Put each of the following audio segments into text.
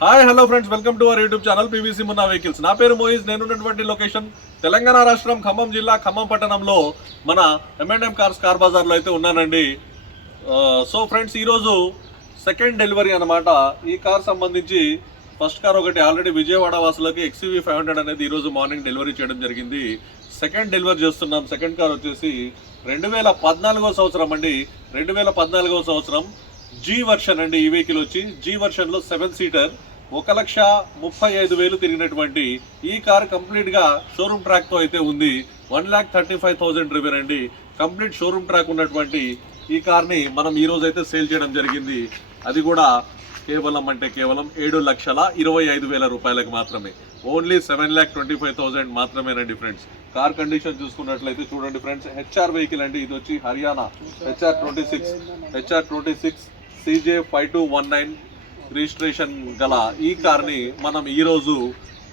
Hi hello friends welcome to our YouTube channel PVC Munna vehicles. నా పేరు మోయిజ్ నేనున్నటువంటి location Telangana రాష్ట్రం ఖమ్మం జిల్లా ఖమ్మం పట్టణంలో మన ఎంఎండ్ఎం కార్స్ కార్ బజార్లో అయితే ఉన్నానండి. సో ఫ్రెండ్స్ ఈరోజు సెకండ్ డెలివరీ అన్నమాట. ఈ కార్ సంబంధించి ఫస్ట్ కార్ ఒకటి ఆల్రెడీ విజయవాడ వాసులకి ఎక్స్యూవీ ఫైవ్ హండ్రెడ్ అనేది ఈరోజు మార్నింగ్ డెలివరీ చేయడం జరిగింది. సెకండ్ డెలివరీ చేస్తున్నాం. సెకండ్ కార్ వచ్చేసి రెండు వేల పద్నాలుగో సంవత్సరం అండి. రెండు వేల పద్నాలుగో సంవత్సరం జీ వర్షన్ అండి ఈ వెహికల్ వచ్చి. జీ వర్షన్లో సెవెన్ సీటర్ ఒక లక్ష ముప్పై ఐదు వేలు తిరిగినటువంటి ఈ కార్ కంప్లీట్గా షోరూమ్ ట్రాక్తో అయితే ఉంది. One lakh thirty five thousand రివెన్ అండి కంప్లీట్ షోరూమ్ ట్రాక్ ఉన్నటువంటి ఈ కార్ని మనం ఈ రోజు అయితే సేల్ చేయడం జరిగింది. అది కూడా కేవలం అంటే కేవలం ఏడు లక్షల ఇరవై ఐదు వేల రూపాయలకు మాత్రమే. Only seven lakh twenty five thousand మాత్రమేనండి ఫ్రెండ్స్. కార్ కండిషన్ చూసుకున్నట్లయితే చూడండి ఫ్రెండ్స్ హెచ్ఆర్ వెహికల్ అండి. ఇది వచ్చి Haryana HR twenty six HR twenty six CJ five two one nine registration గల ఈ కార్ని మనం ఈరోజు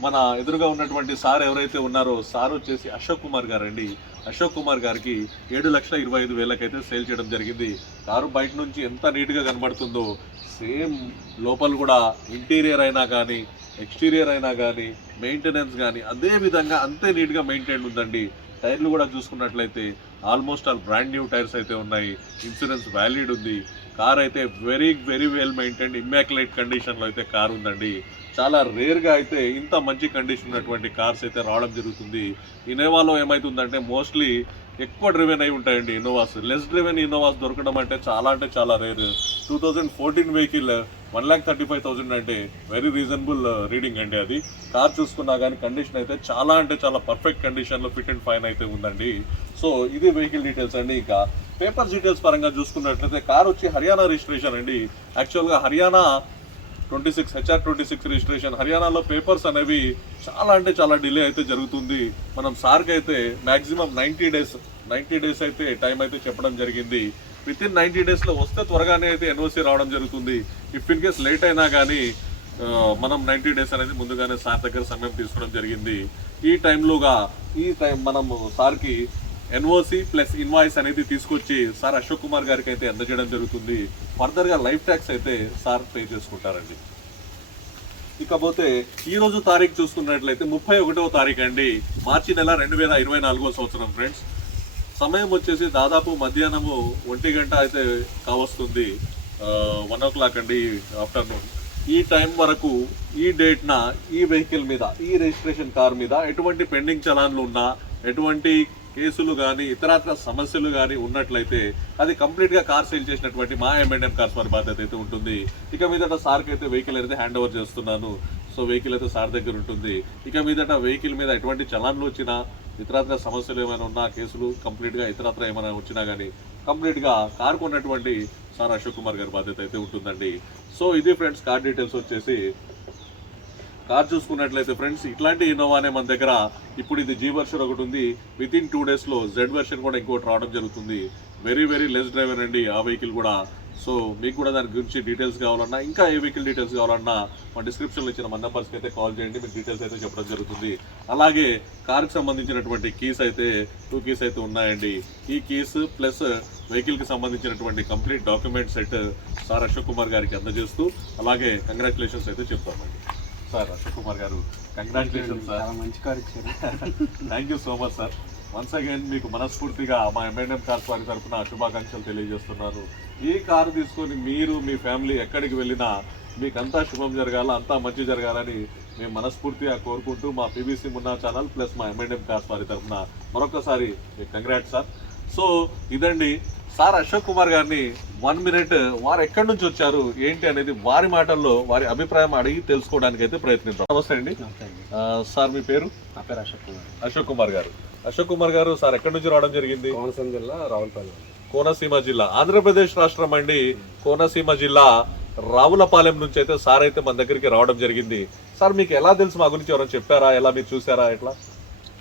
మన ఎదురుగా ఉన్నటువంటి సార్ ఎవరైతే ఉన్నారో సార్ వచ్చేసి అశోక్ కుమార్ గారండి. అశోక్ కుమార్ గారికి ఏడు లక్షల ఇరవై ఐదు వేలకైతే సేల్ చేయడం జరిగింది. కారు బయట నుంచి ఎంత నీట్గా కనబడుతుందో సేమ్ లోపల కూడా ఇంటీరియర్ అయినా కానీ ఎక్స్టీరియర్ అయినా కానీ మెయింటెనెన్స్ కానీ అదే విధంగా అంతే నీట్గా మెయింటైన్ ఉందండి. టైర్లు కూడా చూసుకున్నట్లయితే almost all brand new tyres అయితే ఉన్నాయి. ఇన్సూరెన్స్ వ్యాలిడ్ ఉంది. కార్ అయితే very very well maintain immaculate కండిషన్లో అయితే కార్ ఉందండి. చాలా రేర్గా అయితే ఇంత మంచి కండిషన్ ఉన్నటువంటి కార్స్ అయితే రావడం జరుగుతుంది. ఇనోవాలో ఏమవుతుందంటే మోస్ట్లీ ఎక్కువ డ్రివెన్ అయి ఉంటాయండి ఇన్నోవాస్ లెస్ డ్రివెన్ ఇన్నోవాస్ దొరకడం అంటే చాలా అంటే చాలా rare two thousand fourteen vehicle one lakh thirty five thousand అంటే వెరీ రీజనబుల్ రీడింగ్ అండి అది. కార్ చూసుకున్నా కానీ కండిషన్ అయితే చాలా అంటే చాలా పర్ఫెక్ట్ కండిషన్లో ఫిట్ అండ్ ఫైన్ అయితే ఉందండి. సో ఇది వెహికల్ డీటెయిల్స్ అండి ఇంకా. పేపర్ డీటెయిల్స్ పరంగా చూసుకున్నట్లయితే కార్ వచ్చి హర్యానా రిజిస్ట్రేషన్ అండి. యాక్చువల్గా Haryana twenty six HR twenty six registration. హర్యానాలో పేపర్స్ అనేవి చాలా అంటే చాలా డిలే అయితే జరుగుతుంది. మనం సార్కి అయితే maximum ninety days ninety days అయితే టైం అయితే చెప్పడం జరిగింది. విత్ ఇన్ నైంటీ డేస్లో వస్తే త్వరగానే అయితే ఎన్ఓసి రావడం జరుగుతుంది. ఇఫ్ ఇన్ కేస్ లేట్ అయినా కానీ మనం నైంటీ డేస్ అనేది ముందుగానే సార్ దగ్గర సమయం తీసుకోవడం జరిగింది. ఈ టైంలోగా ఈ టైం మనము సార్కి ఎన్ఓసి ప్లస్ ఇన్వాయిస్ అనేది తీసుకొచ్చి సార్ అశోక్ కుమార్ గారికి అయితే అందజేయడం జరుగుతుంది. ఫర్దర్గా లైఫ్ ట్యాక్స్ అయితే సార్ పే చేసుకుంటారండి. ఇకపోతే ఈ రోజు తారీఖు చూసుకున్నట్లయితే ముప్పై ఒకటవ తారీఖు అండి. మార్చి నెల రెండు వేల ఇరవై నాలుగో సంవత్సరం ఫ్రెండ్స్. సమయం వచ్చేసి దాదాపు మధ్యాహ్నము ఒంటి గంట అయితే కావస్తుంది వన్ ఓ క్లాక్ అండి ఆఫ్టర్నూన్. ఈ టైం వరకు ఈ డేట్న ఈ వెహికల్ మీద ఈ రిజిస్ట్రేషన్ కార్ మీద ఎటువంటి పెండింగ్ చలాన్లు ఉన్నా ఎటువంటి కేసులు కానీ ఇతరత్ర సమస్యలు కానీ ఉన్నట్లయితే అది కంప్లీట్గా కార్ సేల్ చేసినటువంటి మా ఎంఎన్ఎం కార్స్ వారి బాధ్యత అయితే ఉంటుంది. ఇక మీదట సార్కి అయితే వెహికల్ అయితే హ్యాండ్ ఓవర్ చేస్తున్నాను. సో వెహికల్ అయితే సార్ దగ్గర ఉంటుంది. ఇక మీదట వెహికల్ మీద ఎటువంటి చలాన్లు వచ్చినా ఇతరత్ర సమస్యలు ఏమైనా ఉన్నా కేసులు కంప్లీట్గా ఇతరత్ర ఏమైనా వచ్చినా కానీ కంప్లీట్గా కార్ కొన్నటువంటి సార్ అశోక్ కుమార్ గారి బాధ్యత అయితే ఉంటుందండి. సో ఇది ఫ్రెండ్స్ కార్ డీటెయిల్స్ వచ్చేసి కార్ చూసుకున్నట్లయితే ఫ్రెండ్స్ ఇట్లాంటి ఇన్నోవానే మన దగ్గర ఇప్పుడు ఇది జీ వర్షన్ ఒకటి ఉంది. విత్ ఇన్ టూ డేస్లో జెడ్ వర్షన్ కూడా ఇంకోటి రావడం జరుగుతుంది. వెరీ వెరీ లెస్ డ్రైవర్ అండి ఆ వెహికల్ కూడా. సో మీకు కూడా దాని గురించి డీటెయిల్స్ కావాలన్నా ఇంకా ఏ వెహికల్ డీటెయిల్స్ కావాలన్నా మా డిస్క్రిప్షన్లో ఇచ్చిన మన నెంబర్స్కి అయితే కాల్ చేయండి. మీకు డీటెయిల్స్ అయితే చెప్పడం జరుగుతుంది. అలాగే కార్కి సంబంధించినటువంటి కీస్ అయితే టూ కీస్ అయితే ఉన్నాయండి. ఈ కీస్ ప్లస్ వెహికల్కి సంబంధించినటువంటి complete document set sir Ashok Kumar గారికి అందజేస్తూ అలాగే కంగ్రాచులేషన్స్ అయితే చెప్తామండి. Sir Ashok Kumar garu congratulation sir మంచి కార్ ఇచ్చారు. Thank you so much sir once again మీకు మనస్ఫూర్తిగా మా ఎంఎన్ఎం కార్స్ వారి తరఫున శుభాకాంక్షలు తెలియజేస్తున్నాను. ఈ కారు తీసుకొని మీరు మీ ఫ్యామిలీ ఎక్కడికి వెళ్ళినా మీకు అంతా శుభం జరగాల అంతా మంచి జరగాలని మేము మనస్ఫూర్తిగా కోరుకుంటూ మా పీబీసీ మున్నా ఛానల్ ప్లస్ మా ఎంఎన్ఎం కార్స్ వారి తరఫున మరొకసారి మీకు కంగ్రాట్ సార్ సో ఇదండి సార్ అశోక్ కుమార్ గారిని వన్ మినిట్ వారు ఎక్కడి నుంచి వచ్చారు ఏంటి అనేది వారి మాటల్లో వారి అభిప్రాయం అడిగి తెలుసుకోవడానికి అయితే ప్రయత్నిద్దాం. నమస్తే అండి. సార్ మీ పేరు? నా పేరు అశోక్ కుమార్. అశోక్ కుమార్ గారు. అశోక్ కుమార్ గారు సార్ ఎక్కడి నుంచి రావడం జరిగింది? కోనసీమ జిల్లా రావులపల్లి కోనసీమ జిల్లా. ఆంధ్రప్రదేశ్ రాష్ట్రం అండి కోనసీమ జిల్లా రావులపాలెం నుంచి అయితే సార్ అయితే మన దగ్గరికి రావడం జరిగింది. సార్ మీకు ఎలా తెలుసు? మా గురించి ఎవరైనా చెప్పారా? ఎలా మీరు చూసారా? ఎట్లా?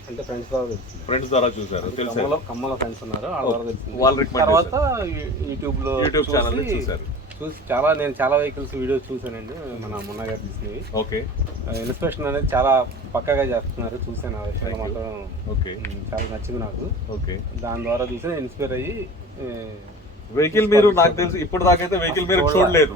అంటే ఫ్రెండ్స్ ద్వారా తెలిసింది. ఫ్రెండ్స్ ద్వారా చూసారు తెలుసా కమ్మలో కమ్మలో ఫ్రెండ్స్ ఉన్నారు వాళ్ళ ద్వారా తెలిసింది. వాళ్ళు తర్వాత యూట్యూబ్లో యూట్యూబ్ ఛానల్ చూసి- చూసారు చూసి చాలా నేను చాలా వెహికల్స్ వీడియోస్ చూసానండి మన మొన్న గారు తీసినవి. ఓకే. ఇన్స్పిరేషన్ అనేది చాలా పక్కగా చేస్తున్నారు చూసాను ఆ విషయంలో మాత్రం. ఓకే. చాలా నచ్చింది నాకు. ఓకే. దాని ద్వారా చూసి ఇన్స్పైర్ అయ్యి వెహికల్ మీరు నాకు తెలిసి ఇప్పుడు దాకైతే వెహికల్ మీరు చూడలేదు.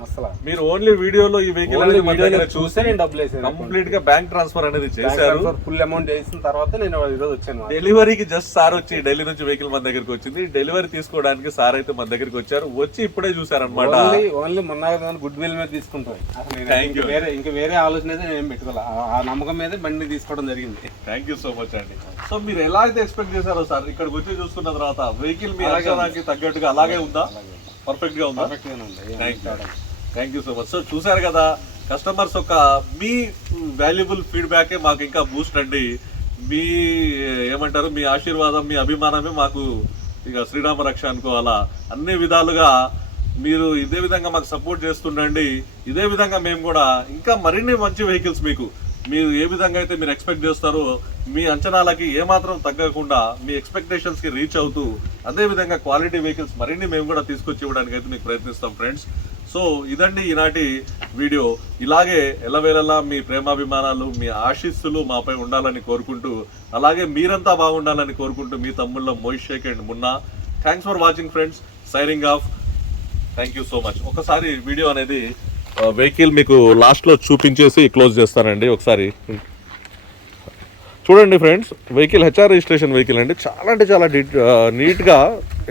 మీరు ఓన్లీ వీడియోలో ఈ వెహికల్ అనేది మన దగ్గర చూస్తే నేను డబ్బులు వేసాను కంప్లీట్గా బ్యాంక్ ట్రాన్స్ఫర్ అనేది చేశారు. ఫుల్ అమౌంట్ వేసిన తర్వాత నేను ఈరోజు వచ్చాను డెలివరీకి జస్ట్ సార్ వచ్చి ఢిల్లీ నుంచి వెహికల్ మన దగ్గరికి వచ్చింది. డెలివరీ తీసుకోవడానికి సార్ అయితే మన దగ్గరికి వచ్చారు. వచ్చి ఇప్పుడే చూసారనమాట ఓన్లీ ఓన్లీ మొన్న గుడ్ విల్ మీద తీసుకుంటాం అసలు. వేరే ఇంకా వేరే ఆలోచన అయితే నేను పెట్టుకోవాలి? ఆ- ఆ నమ్మకం మీద బండి తీసుకోవడం జరిగింది. థ్యాంక్ యూ సో మచ్ అండి. సో మీరు ఎలా అయితే ఎక్స్పెక్ట్ చేశారో సార్ ఇక్కడికి వచ్చి చూసుకున్న తర్వాత వెహికల్ మీ అంచనాకి తగ్గట్టుగా అలాగే ఉందా? పర్ఫెక్ట్గా ఉందా? Thank you so much so చూసారు కదా కస్టమర్స్ యొక్క మీ వాల్యుబుల్ ఫీడ్బ్యాకే మాకు ఇంకా బూస్ట్ అండి. మీ ఏమంటారు మీ ఆశీర్వాదం మీ అభిమానమే మాకు ఇక శ్రీరామ రక్ష అనుకోవాలా? అన్ని విధాలుగా మీరు ఇదే విధంగా మాకు సపోర్ట్ చేస్తుండండి. ఇదే విధంగా మేము కూడా ఇంకా మరిన్ని మంచి వెహికల్స్ మీకు. మీరు ఏ విధంగా అయితే మీరు ఎక్స్పెక్ట్ చేస్తారో మీ అంచనాలకి ఏమాత్రం తగ్గకుండా మీ ఎక్స్పెక్టేషన్స్కి రీచ్ అవుతూ అదే విధంగా క్వాలిటీ వెహికల్స్ మరిన్ని మేము కూడా తీసుకొచ్చి ఇవ్వడానికి అయితే మీకు ప్రయత్నిస్తాం ఫ్రెండ్స్ సో ఇదండి ఈనాటి వీడియో ఇలాగే ఎలవేళలా మీ ప్రేమాభిమానాలు మీ ఆశీస్సులు మాపై ఉండాలని కోరుకుంటూ అలాగే మీరంతా బాగుండాలని కోరుకుంటూ మీ తమ్ముళ్ళ Moishek Shaik and Munna. Thanks for watching friends signing off thank you so much ఒకసారి వీడియో అనేది uh, వెహికల్ మీకు లాస్ట్లో చూపించేసి క్లోజ్ చేస్తానండి. ఒకసారి చూడండి friends vehicle HR registration vehicle అండి. చాలా అంటే చాలా నీట్గా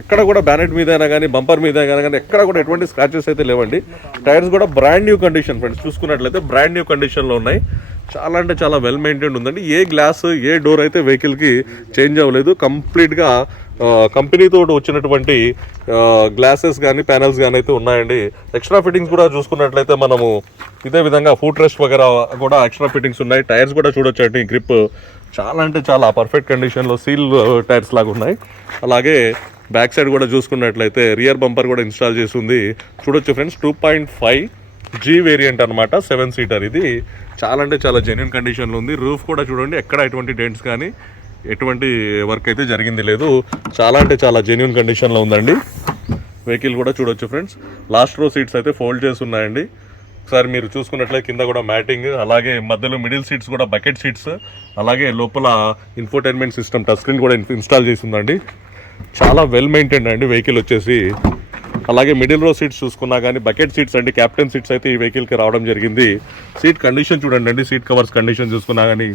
ఎక్కడ కూడా బ్యానెట్ మీద అయినా కానీ బంపర్ మీద అయినా కానీ ఎక్కడ కూడా ఎటువంటి స్క్రాచెస్ అయితే లేవండి. టైర్స్ కూడా బ్రాండ్ న్యూ కండిషన్ ఫ్రెండ్స్. చూసుకున్నట్లయితే బ్రాండ్ న్యూ కండిషన్లో ఉన్నాయి. చాలా అంటే చాలా వెల్ మెయింటైన్ ఉందండి. ఏ గ్లాస్ ఏ డోర్ అయితే వెహికల్కి చేంజ్ అవ్వలేదు కంప్లీట్గా కంపెనీతో వచ్చినటువంటి గ్లాసెస్ కానీ ప్యానల్స్ కానీ అయితే ఉన్నాయండి. ఎక్స్ట్రా ఫిట్టింగ్స్ కూడా చూసుకున్నట్లయితే మనము ఇదే విధంగా ఫుట్ రెస్ట్ వగేరా కూడా ఎక్స్ట్రా ఫిట్టింగ్స్ ఉన్నాయి. టైర్స్ కూడా చూడొచ్చండి గ్రిప్ చాలా అంటే చాలా పర్ఫెక్ట్ కండిషన్లో సీల్ టైర్స్ లాగా ఉన్నాయి. అలాగే బ్యాక్ సైడ్ కూడా చూసుకున్నట్లయితే రియర్ బంపర్ కూడా ఇన్స్టాల్ చేసి ఉంది. చూడొచ్చు friends two point five G variant అనమాట సెవెన్ సీటర్ ఇది చాలా అంటే చాలా జెన్యున్ కండిషన్లో ఉంది. రూఫ్ కూడా చూడండి ఎక్కడ ఎటువంటి డెంట్స్ కానీ ఎటువంటి వర్క్ అయితే జరిగింది లేదు. చాలా అంటే చాలా జెన్యున్ కండిషన్లో ఉందండి. వెహికల్ కూడా చూడొచ్చు ఫ్రెండ్స్ లాస్ట్ రో సీట్స్ అయితే ఫోల్డ్ చేసి ఉన్నాయండి. ఒకసారి మీరు చూసుకున్నట్లయితే కింద కూడా మ్యాటింగ్ అలాగే మధ్యలో మిడిల్ సీట్స్ కూడా బకెట్ సీట్స్ అలాగే లోపల ఇన్ఫోటైన్మెంట్ సిస్టమ్ టచ్ స్క్రీన్ కూడా ఇన్స్టాల్ చేసిందండి చాలా వెల్ మెయింటైన్ అండి వెహికల్ వచ్చేసి. అలాగే మిడిల్ రో సీట్స్ చూసుకున్నా కానీ బకెట్ సీట్స్ అండి క్యాప్టెన్ సీట్స్ అయితే ఈ వెహికల్కి రావడం జరిగింది. సీట్ కండిషన్ చూడండి అండి సీట్ కవర్స్ కండిషన్ చూసుకున్నా కానీ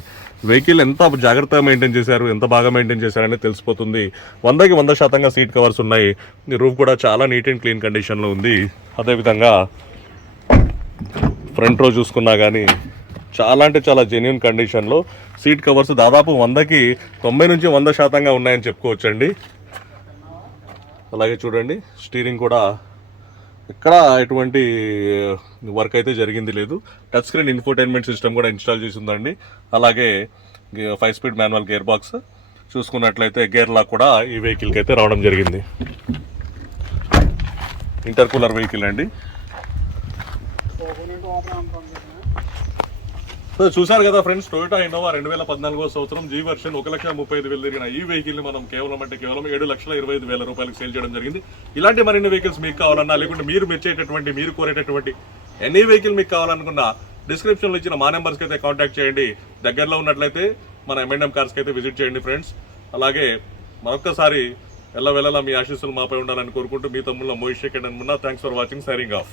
వెహికల్ ఎంత జాగ్రత్తగా మెయింటైన్ చేశారు ఎంత బాగా మెయింటైన్ చేశారని తెలిసిపోతుంది. వందకి వంద శాతంగా సీట్ కవర్స్ ఉన్నాయి. రూఫ్ కూడా చాలా నీట్ అండ్ క్లీన్ కండిషన్లో ఉంది. అదేవిధంగా ఫ్రంట్ రో చూసుకున్నా కానీ చాలా అంటే చాలా జెన్యున్ కండిషన్లో సీట్ కవర్స్ దాదాపు వందకి తొంభై నుంచి వంద శాతంగా ఉన్నాయని చెప్పుకోవచ్చండి. అలాగే చూడండి స్టీరింగ్ కూడా ఎక్కడ ఎటువంటి వర్క్ అయితే జరిగింది లేదు. టచ్ స్క్రీన్ ఇన్ఫోటైన్మెంట్ సిస్టమ్ కూడా ఇన్స్టాల్ చేసి ఉందండి అలాగే five speed manual gear box చూసుకున్నట్లయితే గేర్ లాక్ కూడా ఈ వెహికల్కి అయితే రావడం జరిగింది. ఇంటర్కూలర్ వెహికల్ అండి. సో చూసారు కదా ఫ్రెండ్స్ టొయోటా ఇన్నోవా రెండు వేల పద్నాలుగో సంవత్సరం జీ వర్షన్ ఒక లక్ష ముప్పై ఐదు వేలు తిరిగిన ఈ వెహికల్ని మనం కేవలం అంటే కేవలం ఏడు లక్షల ఇరవై ఐదు వేల రూపాయలకు సేల్ చేయడం జరిగింది. ఇలాంటి మరిన్ని వెహికల్స్ మీకు కావాలన్నా లేకుంటే మీరు మెచ్చేటటువంటి మీరు కోరేటటువంటి ఎనీ వెహికల్ మీకు కావాలనుకున్నా డిస్క్రిప్షన్లో ఇచ్చిన మా నెంబర్స్కి అయితే కాంటాక్ట్ చేయండి. దగ్గరలో ఉన్నట్లయితే మన ఎంఎన్ఎం కార్స్కి అయితే విజిట్ చేయండి ఫ్రెండ్స్. అలాగే మరొక్కసారి ఎల్ల మీ ఆశీస్సులు మాపై ఉండాలని కోరుకుంటూ మీ తమ్ముళ్ళ Mohish and Munna thanks for watching signing off